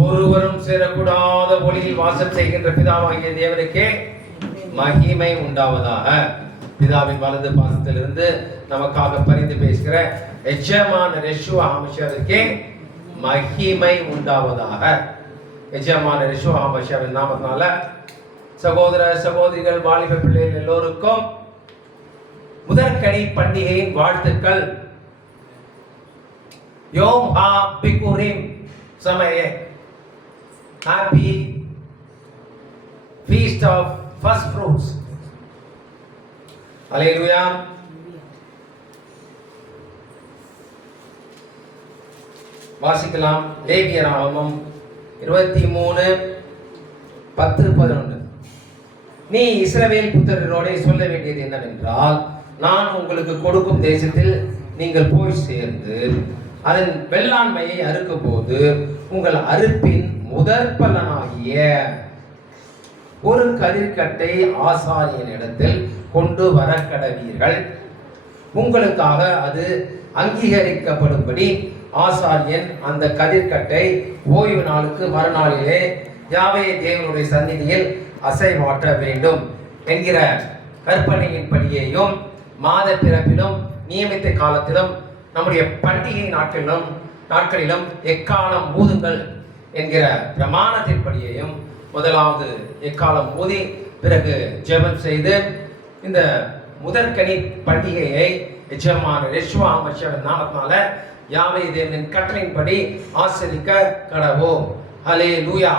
ஒருவரும் சேரக்கூடாத ஒளியில் வாசம் செய்கின்ற பிதாவாகிய தேவனுக்கே மகிமை உண்டாவதாக. பிதாவின் வலது பாசத்திலிருந்து நமக்காக பரிந்து பேசுகிற எஜமான யெஷுவா ஹமஷியாவிற்கே மகிமை உண்டாவதாக. எஜமான யெஷுவா ஹமஷியாவின் நாமத்தினால சகோதர சகோதரிகள், வாலிப பிள்ளைகள் எல்லோருக்கும் முதற்கனி பண்டிகையின் வாழ்த்துக்கள். யோம் பிகுரிம் சமயே, happy feast of first fruits. Hallelujah. வாசிக்கலாம். லேவியராகமம் 23:10-11. நீ இஸ்ரவேல் புத்திரரோட சொல்ல வேண்டியது என்னவென்றால், நான் உங்களுக்கு கொடுக்கும் தேசத்தில் நீங்கள் போய் சேர்ந்து அதன் வெள்ளாண்மையை அறுக்கும் போது உங்கள் அறுப்பின் முதற் பலனாகிய ஒரு கதிர்கட்டை ஆசாரியனிடத்தில் கொண்டு வர கடவீர்கள். உங்களுக்காக அது அங்கீகரிக்கப்படும்படி ஆசாரியன் அந்த கதிர்கட்டை ஓய்வு நாளுக்கு மறுநாளிலே யாவே தேவனுடைய சந்நிதியில் அசைவாட்ட வேண்டும் என்கிற கற்பனையின்படியேயும் மாத பிறப்பிலும் நியமித்த காலத்திலும் நம்முடைய பண்டிகை நாட்களிலும் எக்காலம் ஊதுங்கள் என்கிற பிரமாணத்தின்படியையும் முதலாவது எக்காலம் ஊதி பிறகு ஜெபம் செய்து இந்த முதற்கனி பண்டிகையை எஜமான யெஷுவா ஹமஷியாவின் நாமத்தினால யாவே தேவனின் கட்டளையின்படி ஆசரிக்க கடவோம். ஹல்லேலூயா.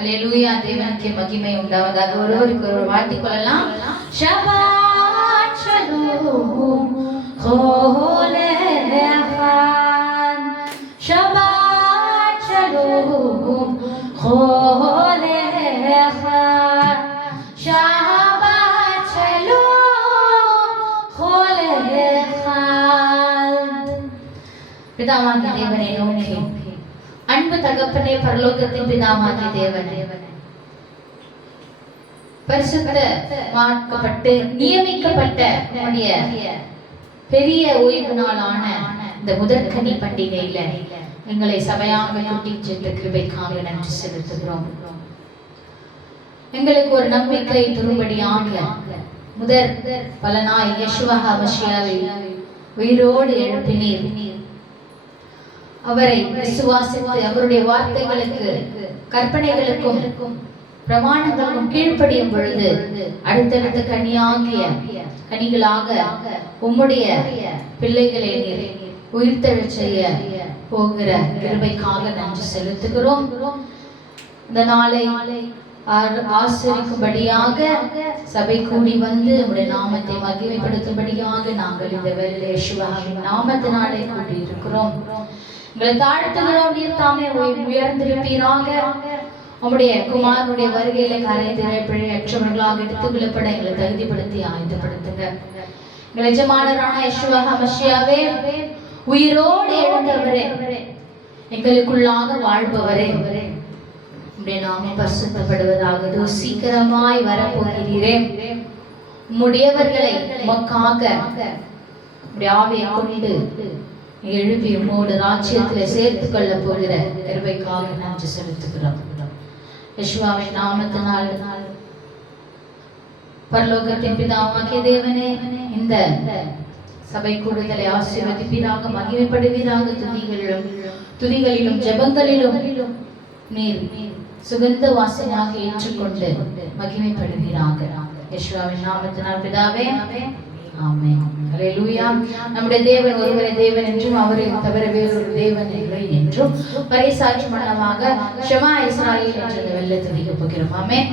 ஹல்லேலூயா. தேவனுக்கு மகிமை உண்டாவதாக. ஒருவருக்கு ஒரு வாழ்த்திக் கொள்ளலாம். ஷபாத் ஷலோம் ஹோலேஃபான், ஷபாத் ஷலோம் ஹோலேஃபான், ஷபாத் ஷலோம் ஹோலேஃபான். பிதாவாகிய தேவனை நோக்கி, அன்பு தகப்பனே, பரலோகத்தின் பிதாவாகிய தேவனே, பரிசுத்தமாக்கப்பட்டு நியமிக்கப்பட்ட உம்முடைய பெரிய ஓய்வு நாளான இந்த முதற்கனி பண்டிகையில எங்களை சபையாக கூட்டிச் சென்ற கிருபைக்காக நன்றி செலுத்துகிறோம். எங்களுக்கு ஒரு நம்பிக்கை தரும்படியாக முதற் பலனாய் யெஷுவா ஹமஷியாவை உயிரோடு எழுப்பினீர். அவரை விசுவாசித்து அவருடைய வார்த்தைகளுக்கு கற்பனைகளுக்கும் பிரமாணங்களுக்கும் கீழ்ப்படியும் பொழுது அடுத்தடுத்த கனிகளாக உம்முடைய பிள்ளைகளை உயிர்த்தெழச் செய்ய போகிற கிருபைக்காக நன்றி செலுத்துகிறோம். இந்த நாளை ஆசரிக்கும்படியாக சபை கூடி வந்து உம்முடைய நாமத்தை மகிமைப்படுத்தும்படியாக நாங்கள் இந்த வேளையிலே யெஷுவாவின் நாமத்தினாலே கூடி இருக்கிறோம். உங்களை தாழ்த்துகிறோம். நீர் தாமே உயர்ந்திருப்பீராக. உம்முடைய குமாரனுடைய வருகையில கரைந்து பிழையற்றவர்களாக எடுத்துக் கொள்ளப்பட எங்களை தகுதிப்படுத்தி ஆயுதப்படுத்துங்க. எங்கள் எஜமானரான யெஷுவா ஹமஷியாவே, உயிரோடு எழுந்தவரே, எங்களுக்குள்ளாக வாழ்பவரே, உம்முடைய நாமம் பரிசுத்தப்படுவதாக. சீக்கிரமாய் வரப்போகிறீரே. உம்முடையவர்களை உமக்காக உம்முடைய ஆவியை கொண்டு எழுப்பி உம்மோடு ராஜ்யத்திலே சேர்த்துக் கொள்ள போகிற கிருபைக்காக நன்றி செலுத்துகிறோம். யெஷுவாவின் நாமத்தினால் பரலோகத்தின் பிதாவாகிய தேவனே, இந்த சபை கூடுதலை ஆசீர்வதிப்பீராக, மகிமைப்படுவீராக. துதிகளிலும் ஜெபங்களிலும் நீர் சுகந்த வாசனையாக ஏற்றுக்கொண்டு மகிமைப்படுவீராக. யெகோவாவின் நாமத்தினால் பிதாவே, ஆமென். அல்லேலூயா. நம்முடைய தேவன் ஒருவரே தேவன் என்றும் அவரை தவிர வேறொரு தேவன் இல்லை என்றும் பறைசாற்றும் வண்ணமாக ஷமா இஸ்ராயேல் என்ற வெல்ல துதிக்க போகிறோம். ஆமென்.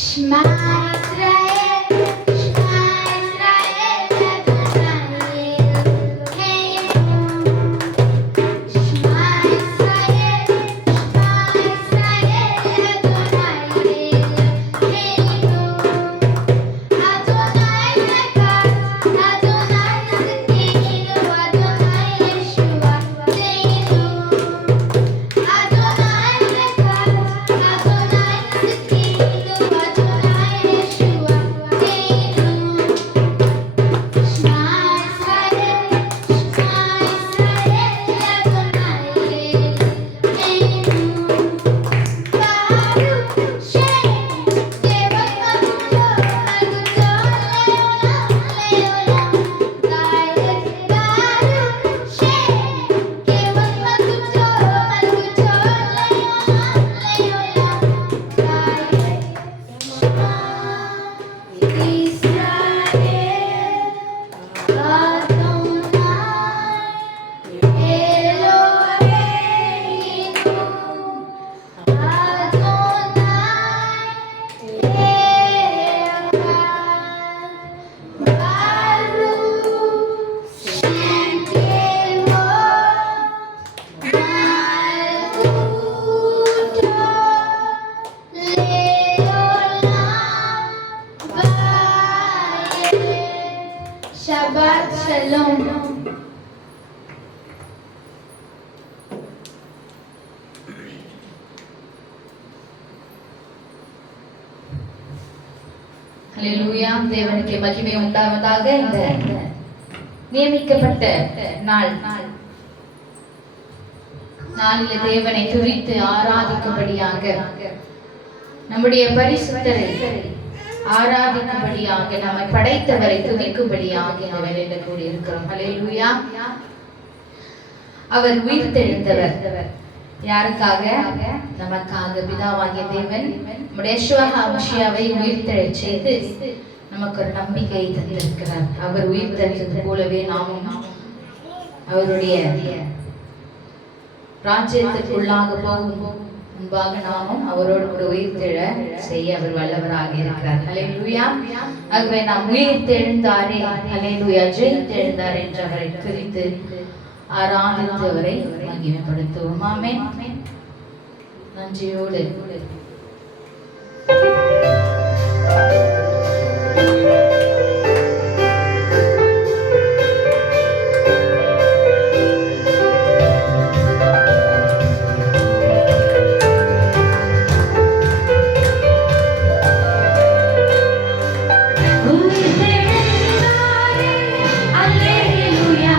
Shema Israel, Shema Israel, Adonai Eloheinu. Shema Israel, Shema Israel, Adonai Eloheinu. Adonai Echad, Adonai Tzidkenu, Adonai Yeshua Tzidkenu. Adonai Echad, Adonai Tzidkenu, Adonai Yeshua Tzidkenu. Shema Israel, Shema Israel, Adonai Eloheinu. Baruch Shem Kevod Malkuto, Malkuto Leolam Leolam. Baruch Shem Kevod Malkuto, Malkuto Leolam Leolam. Shema Israel, Adonai Eloheinu. Adonai Echad. Baruch Shem Kevod Malkuto Leolam Vayet. Shabbat Shalom. அல்லேலூயா. தேவனுக்கு மகிமை உண்டாவதாக. இந்த நியமிக்கப்பட்ட நாளிலே தேவனை துதித்து ஆராதிக்கும்படியாக, நம்முடைய பரிசுத்தரை ஆராதிக்கும்படியாக, நம்மை படைத்தவரை துதிக்கும்படியாக இந்த வேளையிலே கூடியிருக்கிறோம். அல்லேலூயா. அவர் உயிர்த்தெழுந்தவர். யாருக்காக? நமக்காக. பிதாவாகிய தேவன் நம்முடைய யெகோவா மஷியாவை உயிர்த்தெழச் செய்து நமக்கு ஒரு நம்பிக்கை தந்திருக்கிறார். அவர் உயிர்த்தெழுந்தது போலவே நாமும் அவருடைய ராஜ்யத்திற்குள்ளாக போகும் முன்பாக நாமும் அவரோடு கூட உயிர்த்தெழ செய்ய அவர் வல்லவராக இருக்கிறார். அல்லேலூயா. ஆகவே நாம் உயிர்த்தெழுந்தாரே, அல்லேலூயா, ஜெயித்தெழுந்தார் என்று அவரை குறித்து ஆராதித்து அவரை மகிமைப்படுத்துவோம். ஆமென். நன்றியோடு Alleluia,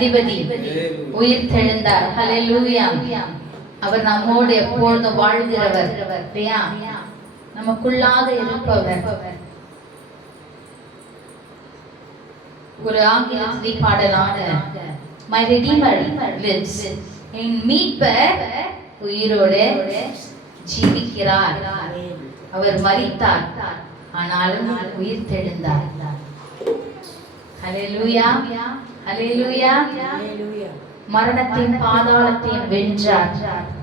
அதிபதி உயிர் தெழுந்தார். ஹல்லேலூயா. அவர் நம்மோடு எப்பொழுதும் வாழ்கிறவர் இல்லையா? நமக்குள்ளாக இருப்பவர். ஒரு ஆங்கில துதி பாடலான My Redeemer lives, என் மீட்பர் உயிரோடு ஜீவிக்கிறார். அவர் மரித்தார், ஆனாலும் உயிர் தெழுந்தார். ஹல்லேலூயா, ஹல்லேலூயா. மரணத்தின் பாதாளத்தையும் வென்றார்.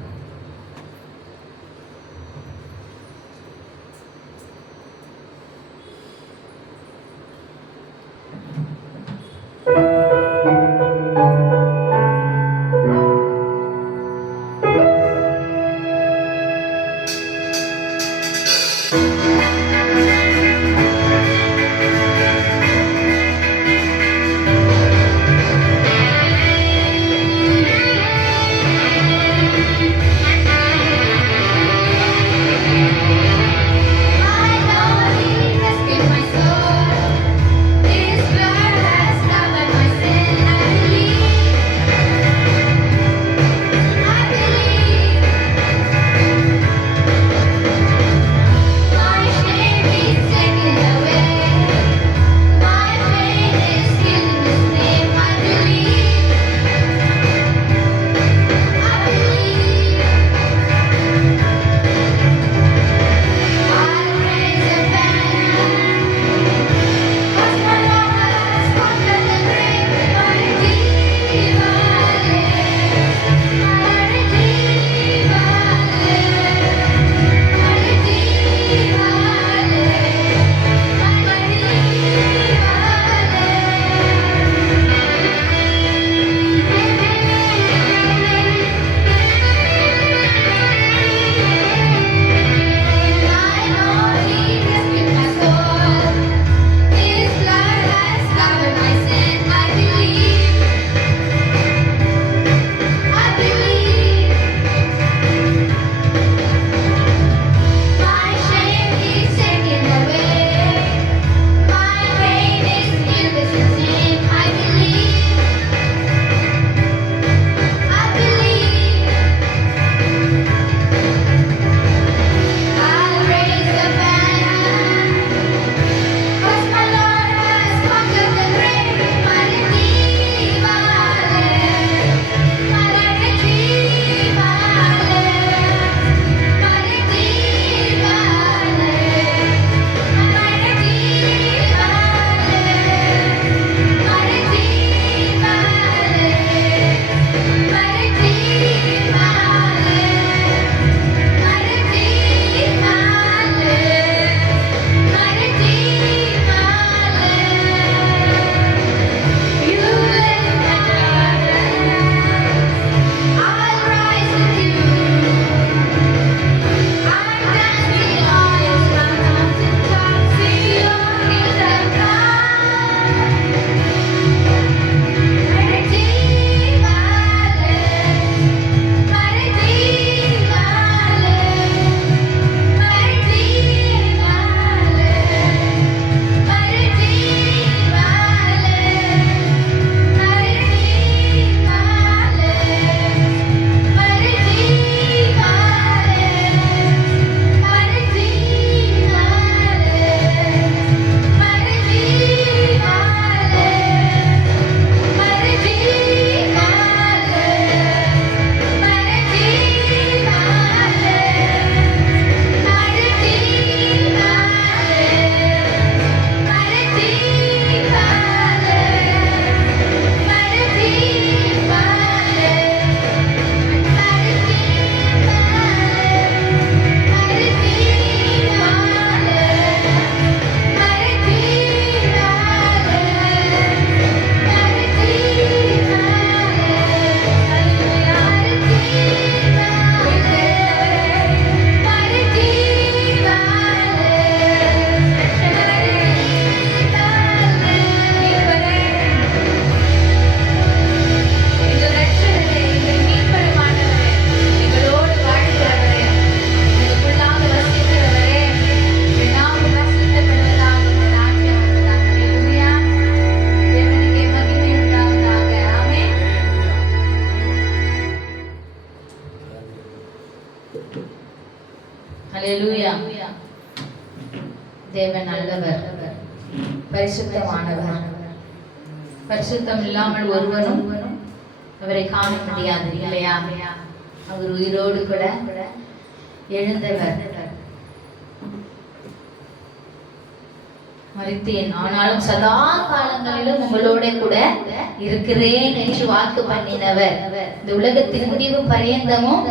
ஹல்லேலூயா. தேவன் நல்லவர், பரிசுத்தமானவர். பரிசுத்தம் இல்லாமல் ஒருவனும் அவரை காண முடியாது இல்லையா? அவர் உயிரோடு கூட எழுந்தவர். மரித்தேன், ஆனாலும் சதா காலங்களிலும் உங்களோட கூட இருக்கிறேன் என்று வாக்கு பண்ணினவர். இந்த உலகத்தின் முடிவு பரியந்தமும்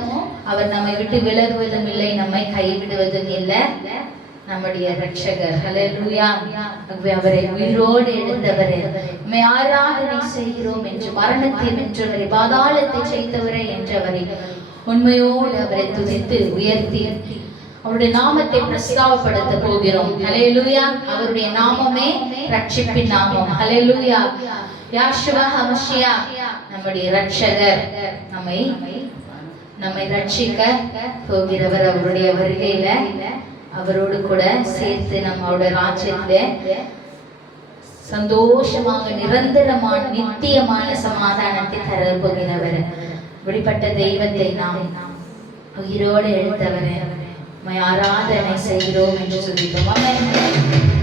அவர் நம்மை விட்டு விலகுவதும் இல்லை, நம்மை கைவிடுவதும் இல்லை. நம்முடைய ரட்சகர். ஹல்லேலூயா. அவரை உயிரோடு எழுந்தவரே, நம்மை ஆராதனை செய்கிறோம் என்று, மரணத்தை வென்றவரை, பாதாளத்தை செய்தவரே என்றவரை உண்மையோடு அவரை துதித்து உயர்த்தி அவருடைய நாமத்தை பிரஸ்தாபப்படுத்த போகிறோம். ஹல்லேலூயா. அவருடைய நாமமே ரட்சிப்பின் நாமம். ஹல்லேலூயா. யாஷுவா ஹமஷியா, நம்முடைய ரட்சகர், நம்மை ரட்சிக்க போகிறவர். அவருடைய வருகையில அவரோடு கூட சேர்த்து நம்மளோட ராஜ்யத்திலே சந்தோஷமாக நிரந்தரமான நித்தியமான சமாதானத்தை தர போகிறவர். இப்படிப்பட்ட தெய்வத்தை நாம் உயிரோடு எழுந்தவரை ஆராதனை செய்கிறோம் என்று சொல்லிட்டோம். ஆமென்.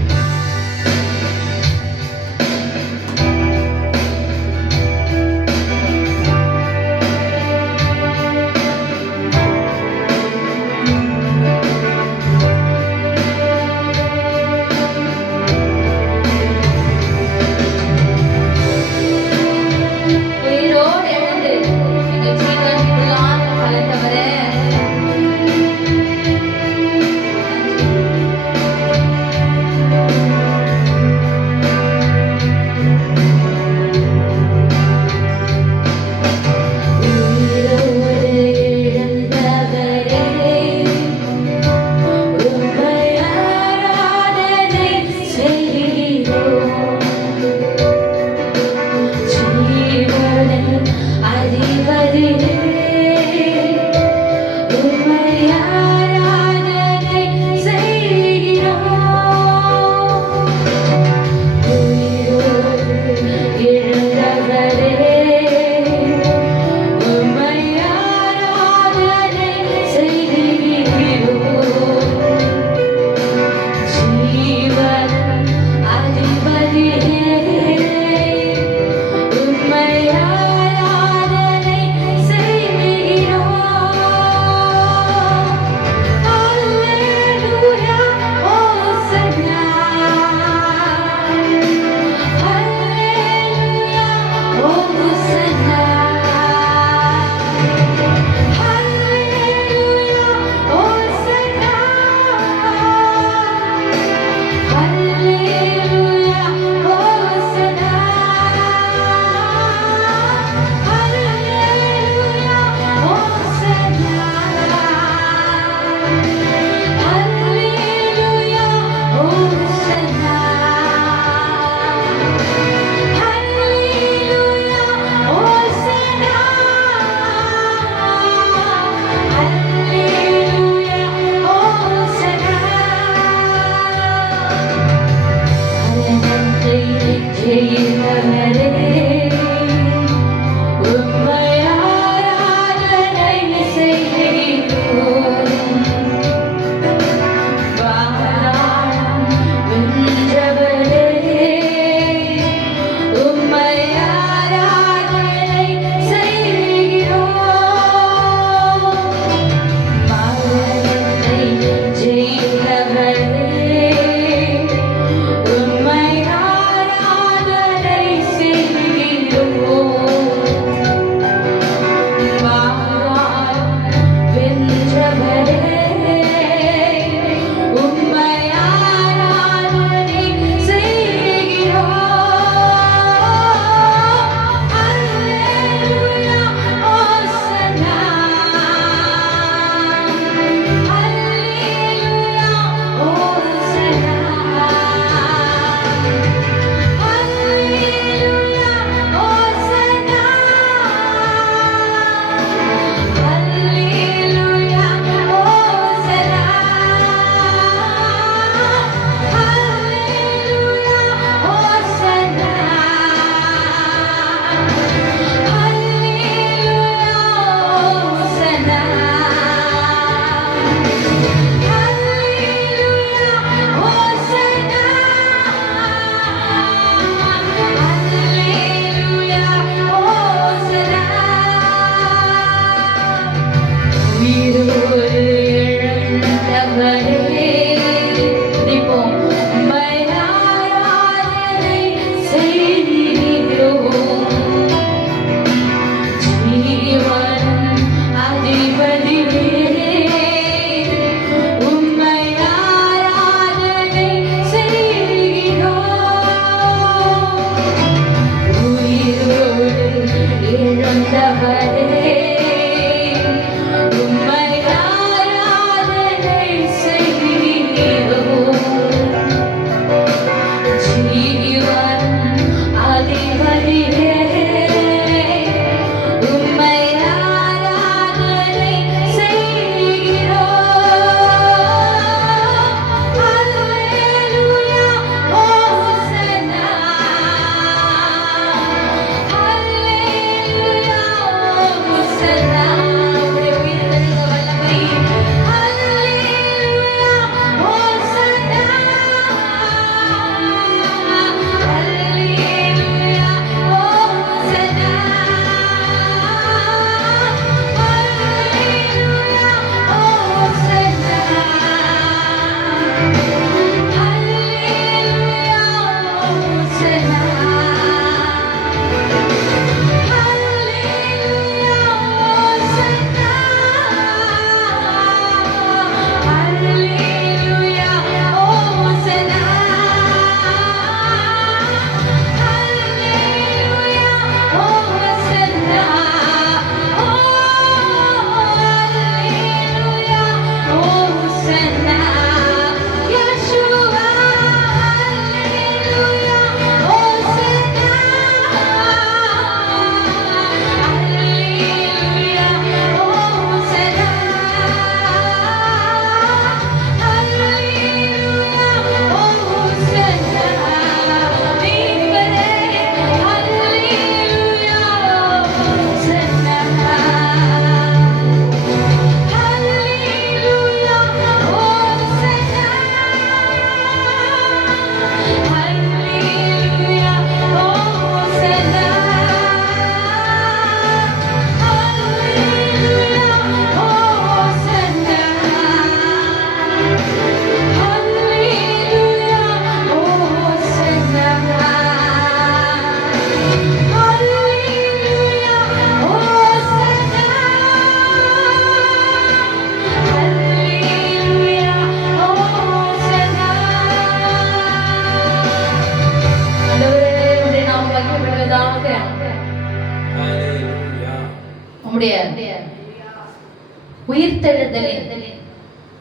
உயிர்த்தெழுதலின்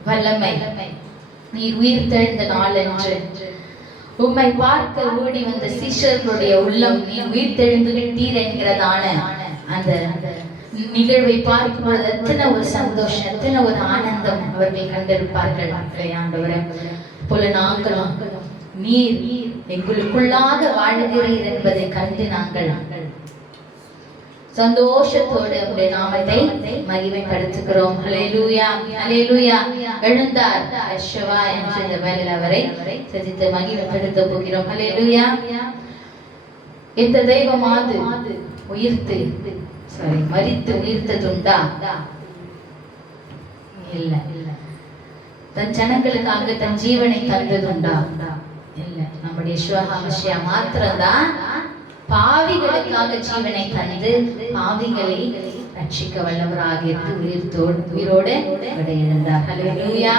வல்லமை, நீர் உயிர்த்தெழுந்த நாளன்று உம்மை பார்க்க ஓடி வந்த சீஷர்களுடைய உள்ளம் நீர் உயிர்த்தெழுந்து விட்டீர் என்கிறதான அந்த நிகழ்வை பார்க்கும் பொழுது எத்தனை ஒரு சந்தோஷம், எத்தனை ஒரு ஆனந்தம் அவர்கள் கண்டிருப்பார்கள். ஆண்டவரே, போல நாங்களும் நீர் எங்களுக்குள்ளாக வாழுகிறீர் என்பதை கண்டு நாங்கள் சந்தோஷத்தோடு உடைய நாமத்தை மகிமைப்படுத்துகிறோம். ஹல்லேலூயா, ஹல்லேலூயா. எழுந்தார் யெஷுவா என்ற இந்த வேளையில் அவரை சதித்து மகிமைப்படுத்த போகிறோம். ஹல்லேலூயா. இந்த தெய்வமாது மரித்து உயிர்த்ததுண்டா? இல்ல. தன் ஜனங்களுக்காக தன் ஜீவனை தந்ததுண்டா? இல்ல. நம்முடைய யெஷுவா மாத்திரம்தான் பாவிகளுக்காக ஜீவனை தந்து பாவிகளை ரட்சிக்க வல்லவராக இருந்து உயிரோடு எழுந்தார். ஹல்லேலூயா.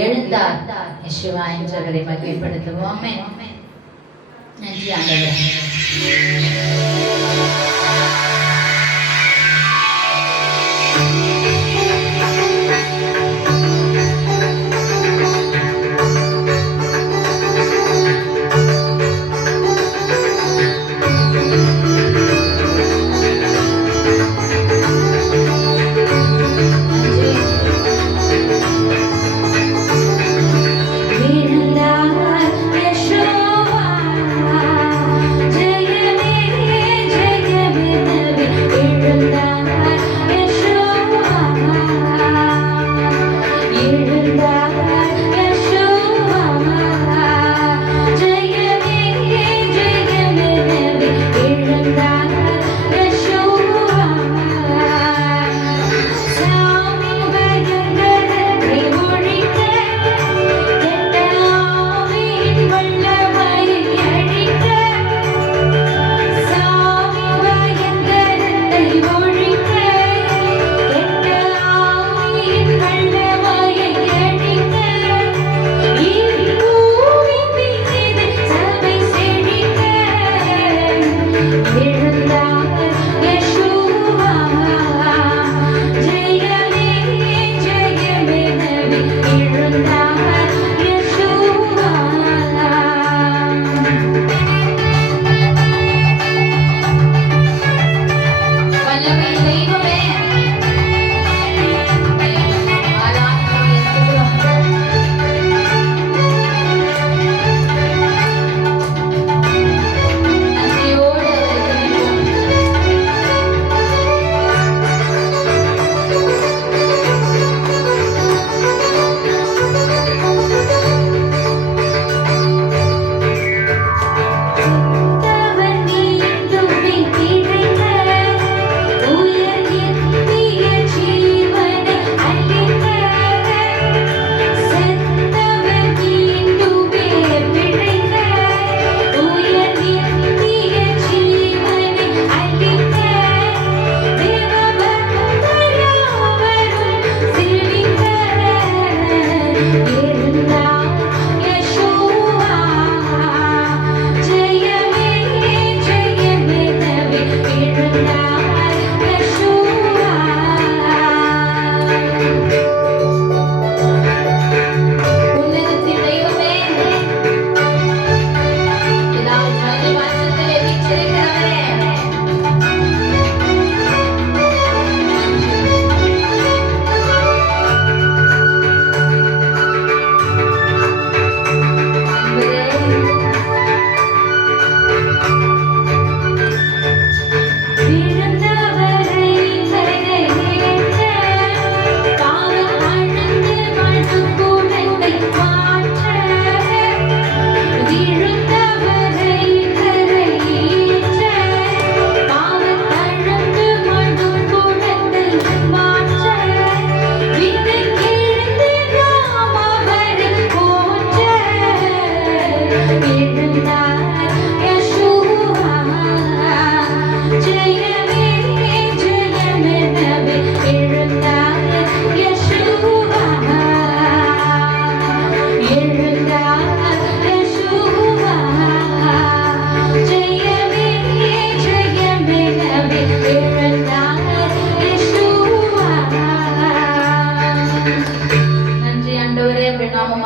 எழுந்தார் யெஷுவா என்றவரை மகிமைப்படுத்துவோம். ஆமென். நன்றி ஆண்டவரே. ஜெயமே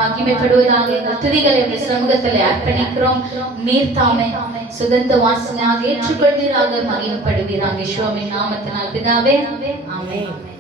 மகிமைப்படுவதாக. எங்கள் துதிகளை உம்முடைய சமூகத்திலே அர்ப்பணிக்கிறோம். நீர் தாமே சுகந்த வாசனையாக ஏற்றுக்கொள்வீராக, மகிமைப்படுவீராக. இயேசுவின் நாமத்தினால் பிதாவே, ஆமென்.